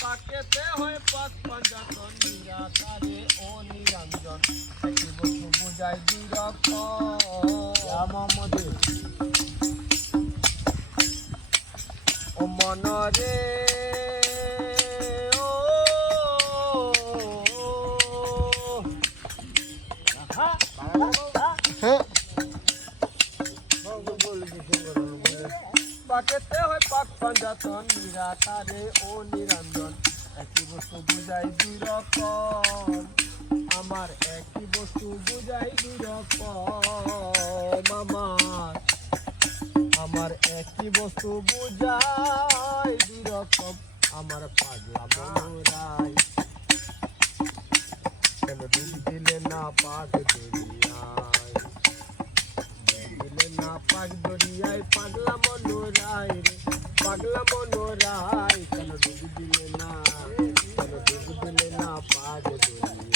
পাকেতে হয় পাক পাঞ্জাতন নিরাকারে ও নিরঞ্জন একই বস্তু বুঝাই দুই রকম ও মনরে পাকেতে হয় পাক পাঞ্জাতন নিরাকারে ও নিরঞ্জন একই বস্তু বুঝাই দুই রকম আমার একই বস্তু বুঝাই দুই রকম আমার একই বস্তু বুঝাই দুই রকম আমার পাগলা মনোরাই কেন ডুব দিলে না পাক দরিয়ায় দিলে না পাক দরিয়ায় পাগলা মনোরাই রে পাগলা মনোরাই কেন ডুব দিলে না পাক দরিয়ায়